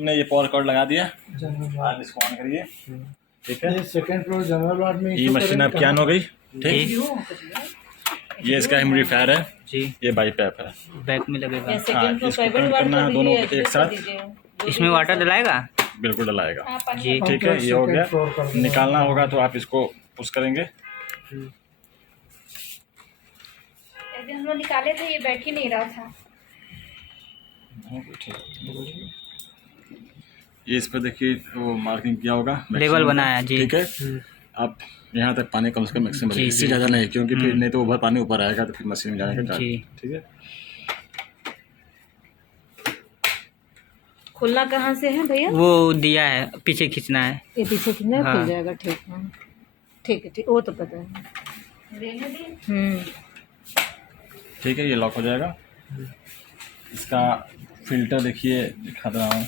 हमने ये power cord लगा दिया, जनरल आप वार्ड। इसको ऑन करिए। ठीक है, ये सेकंड फ्लोर जनरल वार्ड में ये मशीन आपकी ऑन हो गई। ठीक, ये इसका ह्यूमिडिफायर है जी, ये बाई पैप है। बैक में लगेगा। हाँ, इसको कनेक्ट करना है दोनों को एक साथ, इसमें वाटर डलाएगा बिल्कुल डलाएगा। जी। ठीक है, ये हो गया। निकालना होगा तो आप इसको पुश करेंगे। हम लोग निकाले थे, ये बैठ ही नहीं रहा था। ये इस पर देखिए वो मार्किंग किया होगा, लेवल बनाया जी। ठीक है, आप यहाँ तक पानी कम से कम मैक्सिमम जी, इससे जी। ज़्यादा नहीं, क्योंकि फिर नहीं तो ओवर पानी ऊपर आएगा तो फिर मशीन में जाने का। जी। ठीक है, खुलना कहाँ से है भैया? वो दिया है, पीछे खींचना है। ये पीछे कितना हाँ। खुल जाएगा? ठीक है, ठीक है, ठीक, वो तो पता है। ठीक है, ये लॉक हो जाएगा। इसका फिल्टर देखिए दिखा रहा हूँ,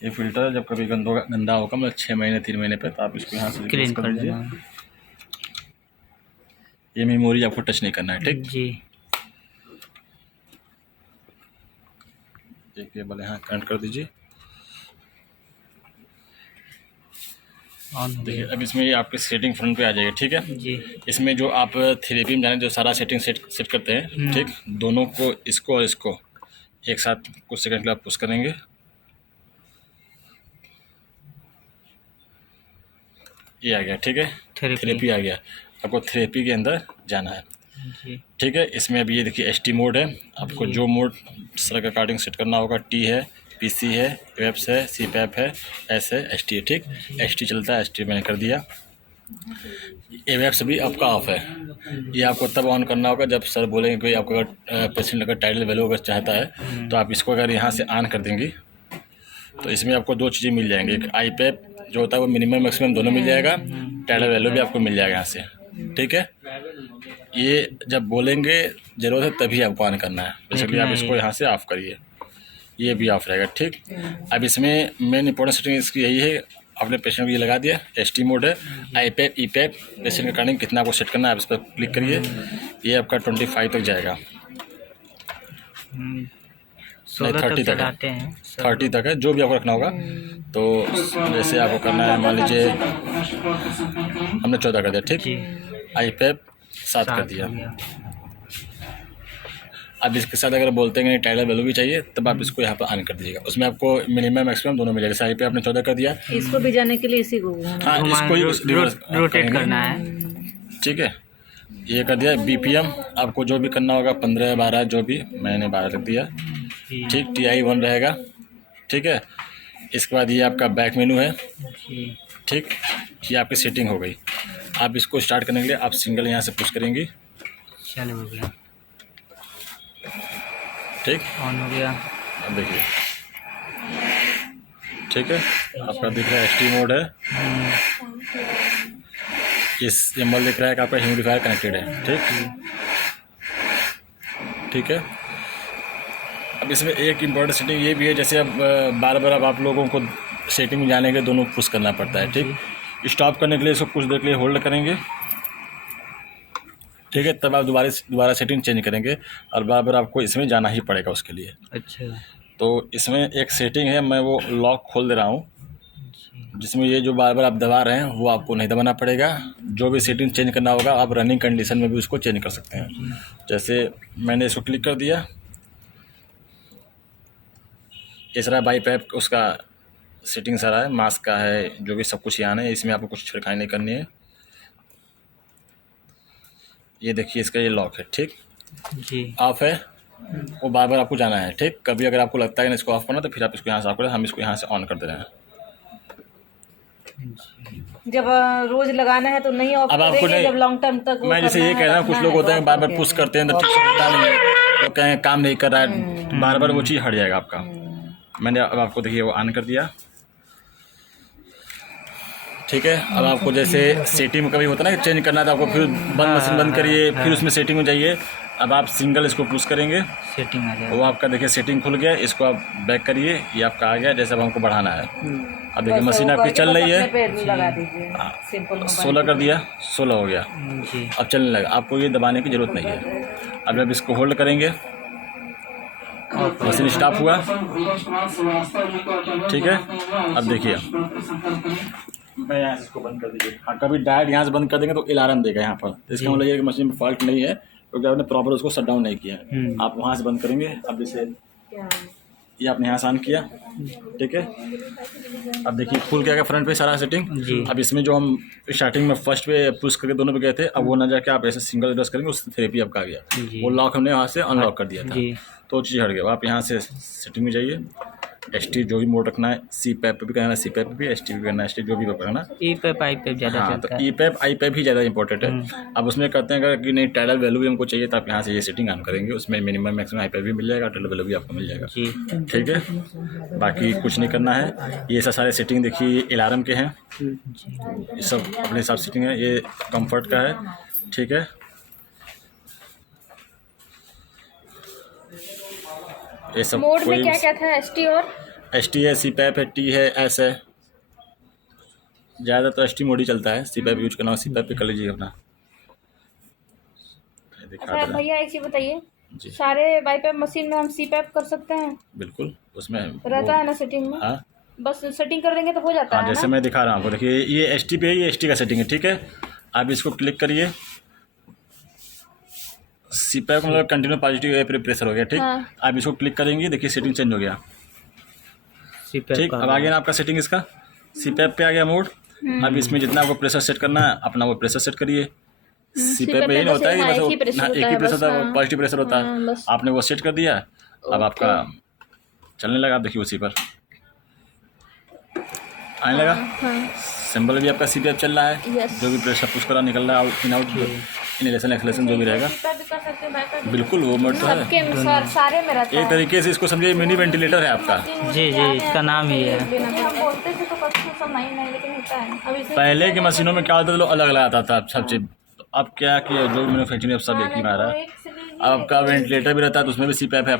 ये फिल्टर जब कभी गंदा होगा मतलब 6 महीने 3 महीने पे, तो आप इसको यहाँ से क्लीन कर कर दीजिए। देना। ये मेमोरी आपको टच नहीं करना है। ठीक, जी। ये केबल यहाँ कनेक्ट कर दीजिए। ऑन हो देखिए गया। अब इसमें ये आपकी सेटिंग फ्रंट पे आ जाएगी। ठीक है, जी। इसमें जो आप थेरेपी में जाने जो सारा सेटिंग सेट करते हैं, ठीक, दोनों को इसको और इसको एक साथ कुछ सेकंड के लिए आप पुश करेंगे। ये आ गया। ठीक है, थेरेपी आ गया। आपको थेरेपी के अंदर जाना है। जी। ठीक है, इसमें अभी ये देखिए एसटी मोड है, आपको जो मोड सर के अकॉर्डिंग सेट करना होगा। टी है, पीसी है, वेब्स है, सी पैप है, एस है, एस टी है। ठीक, एस टी चलता है, एस टी मैंने कर दिया। ए वेब्स भी आपका ऑफ है, ये आपको तब ऑन करना होगा जब सर बोलेंगे कि आपको अगर पेशेंट अगर टाइडल वैल्यू अगर चाहता है तो आप इसको अगर यहाँ से ऑन कर देंगी तो इसमें आपको 2 चीज़ें मिल जाएंगी। एक आई पैप जो होता है वो मिनिमम मैक्सिमम दोनों मिल जाएगा, टाइडल वैल्यू भी आपको मिल जाएगा यहाँ से। ठीक है, ये जब बोलेंगे ज़रूरत है तभी आपको ऑन करना है। बेसिकली आप इसको यहाँ से ऑफ करिए, ये भी ऑफ रहेगा। ठीक, अब इसमें मेन इंपॉर्टेंट सेटिंग इसकी यही है, आपने पेशेंट को ये लगा दिया, एस टी मोड है, आई पैप ई पैप पेशेंट के अकॉर्डिंग कितना आपको सेट करना है आप इस पर क्लिक करिए। ये आपका 25 तक जाएगा, 30 तक है, 30 तक है, जो भी आपको रखना होगा। तो जैसे आपको करना है, मान लीजिए हमने 14 कर दिया। ठीक, आई पैप 7 कर दिया। अब इसके साथ अगर बोलते हैं टाइडल वैल्यू भी चाहिए तब आप इसको यहाँ पर ऑन कर दीजिएगा, उसमें आपको मिनिमम मैक्सिमम दोनों मिलेगा। जैसे आई पे आपने 14 कर दिया, इसको भी जाने के लिए इसी को हाँ इसको ही रोटेट करना है। ठीक है, ये कर दिया। बीपीएम आपको जो भी करना होगा 15 12 जो भी, मैंने 12 रख दिया। ठीक, TI 1 रहेगा। ठीक है, इसके बाद ये आपका बैक मेनू है। ठीक, ये आपकी सेटिंग हो गई। आप इसको स्टार्ट करने के लिए आप सिंगल यहाँ से पुश करेंगी। चलो हो गया, ठीक, ऑन हो गया। अब देखिए, ठीक है, आपका दिख रहा है एसटी मोड है, इस सिंबल दिख रहा है कि आपका ह्यूमिडिफायर कनेक्टेड है। ठीक, ठीक है। अब इसमें एक इम्पॉर्टेंट सेटिंग ये भी है, जैसे अब बार बार अब आप लोगों को सेटिंग में जाने के लिए दोनों पुश करना पड़ता है। ठीक, स्टॉप करने के लिए इसको कुछ देर के लिए होल्ड करेंगे। ठीक है, तब आप दोबारा सेटिंग चेंज करेंगे और बार बार आपको इसमें जाना ही पड़ेगा उसके लिए। अच्छा, तो इसमें एक सेटिंग है, मैं वो लॉक खोल दे रहा हूँ, जिसमें ये जो बार बार आप दबा रहे हैं वो आपको नहीं दबाना पड़ेगा। जो भी सेटिंग चेंज करना होगा आप रनिंग कंडीशन में भी उसको चेंज कर सकते हैं। जैसे मैंने इसको क्लिक कर दिया, ये सारा बाई पैप उसका सेटिंग सारा है, मास्क का है, जो भी सब कुछ यहाँ है, इसमें आपको कुछ छिड़काई नहीं करनी है। ये देखिए इसका ये लॉक है। ठीक जी, ऑफ है, वो बार बार आपको जाना है। ठीक, कभी अगर आपको लगता है कि इसको ऑफ करना तो फिर आप इसको यहाँ से ऑफ करें, हम इसको यहाँ से ऑन कर दे रहे हैं। जब रोज लगाना है तो नहीं ऑफ अब आपको करेंगे, नहीं, जब लॉन्ग टर्म तक मैं जैसे ये कह रहा हूँ, कुछ लोग होते हैं बार बार पुश करते हैं तो ठीक से होता नहीं है, तो कहें काम नहीं कर रहा है, बार बार वो चीज़ हट जाएगा आपका। मैंने अब आपको देखिए वो ऑन कर दिया। ठीक है, अब आपको जैसे सेटिंग में कभी होता है ना चेंज करना था आपको, फिर मशीन बंद करिए, फिर उसमें सेटिंग में जाइए। अब आप सिंगल इसको पुश करेंगे, सेटिंग आ जाएगा। वो आपका देखिए सेटिंग खुल गया। इसको आप बैक करिए, ये आपका आ गया। जैसे अब हमको बढ़ाना है, अब देखिए मशीन आपकी चल रही है। लगा दीजिए, सिंपल 16 कर दिया, 16 हो गया, जी, अब चलने लगा। आपको ये दबाने की ज़रूरत नहीं है। अब इसको होल्ड करेंगे, मशीन स्टॉप हुआ, ठीक है। अब देखिए मैं यहाँ से इसको बंद कर दीजिए। हाँ, कभी डायरेक्ट यहाँ से बंद कर देंगे तो अलार्म देगा यहाँ पर, तो इसका मतलब ये है कि मशीन में फॉल्ट नहीं है क्योंकि आपने प्रॉपर उसको शट डाउन नहीं किया है। आप वहाँ से बंद करेंगे। अब जैसे ये आपने यहाँ से ऑन किया, ठीक है। अब देखिए खुल के आएगा फ्रंट पे सारा सेटिंग। अब इसमें जो हम स्टार्टिंग में फर्स्ट पे पुश करके दोनों पे गए थे, अब वो ना जाके आप ऐसे सिंगल प्रेस करेंगे, उससे थेरेपी आपका आ गया। वो लॉक हमने वहाँ से अनलॉक कर दिया था, तो चीज़ हट गया। आप यहाँ से सेटिंग में जाइए, ST जो भी मोड रखना है, CPAP पे भी करना है, CPAP पे भी, ST भी करना है, ST जो भी करना है। EPAP IPAP ज़्यादा हाँ, तो चलता है। EPAP IPAP ही ज़्यादा इंपॉर्टेंट है। अब उसमें करते हैं अगर कि नहीं टाइडल वैल्यू भी हमको चाहिए, तो आप यहाँ से ये सेटिंग ऑन करेंगे, उसमें मिनिमम मैक्सिमम IPAP भी मिल जाएगा, टाइडल वैल्यू भी आपको मिल जाएगा, ठीक है। बाकी कुछ नहीं करना है। ये सब सारे सेटिंग देखिए अलार्म के हैं, ये सब अपने हिसाब से सेटिंग है। ये कंफर्ट का है, ठीक है। ये सब मोड में क्या क्या था? ST और ST है, CPAP है, T है, S है। ज़्यादा तो ST मोड ही चलता है। CPAP यूज करना हो CPAP पे कर लीजिए अपना। अच्छा भैया एक चीज़ बताइए, जी सारे वाईपैप मशीन में हम CPAP कर सकते हैं? बिल्कुल, उसमें रहता है ना सेटिंग में? हाँ बस सेटिंग कर देंगे तो हो जाता हाँ, है जैसे ना? मैं दिखा रहा हूँ आपको, देखिए ये ST पे है, ये ST का सेटिंग है, ठीक है। आप इसको क्लिक करिए, CPAP का मतलब कंटिन्यू पॉजिटिव एयर प्रेशर हो गया, ठीक। हाँ। आप इसको क्लिक करेंगे, देखिए सेटिंग चेंज हो गया, ठीक। अब आ गया ना आपका सेटिंग इसका, CPAP पे आ गया मोड। अब इसमें जितना आपको प्रेशर सेट करना है अपना वो प्रेशर सेट करिए। CPAP में यही नहीं होता है कि बस एक ही प्रेशर होता है, पॉजिटिव प्रेशर होता है। आपने वो सेट कर दिया, अब आपका चलने लगा। आप देखिए उसी पर आने लगा, सिंबल भी आपका CPAP चल रहा है। जो भी प्रेशर पुश करा निकल रहा है, इन आउट इनहेलेशन एक्सहेलेशन जो भी रहेगा, बिल्कुल वो मोड तो है। सारे में रहता एक तरीके से इसको समझिए मिनी वेंटिलेटर है आपका। जी इसका नाम ही है। हम बोलते थे तो कभी समझ नहीं, लेकिन होता है। अब इसे पहले की मशीनों में क्या होता था, लोग अलग अलग आता था सब चीज़। अब क्या किया, जो मैन्युफैक्चरिंग सब एक ही में आ रहा है। अब आपका वेंटिलेटर भी रहता है तो उसमें भी CPAP है।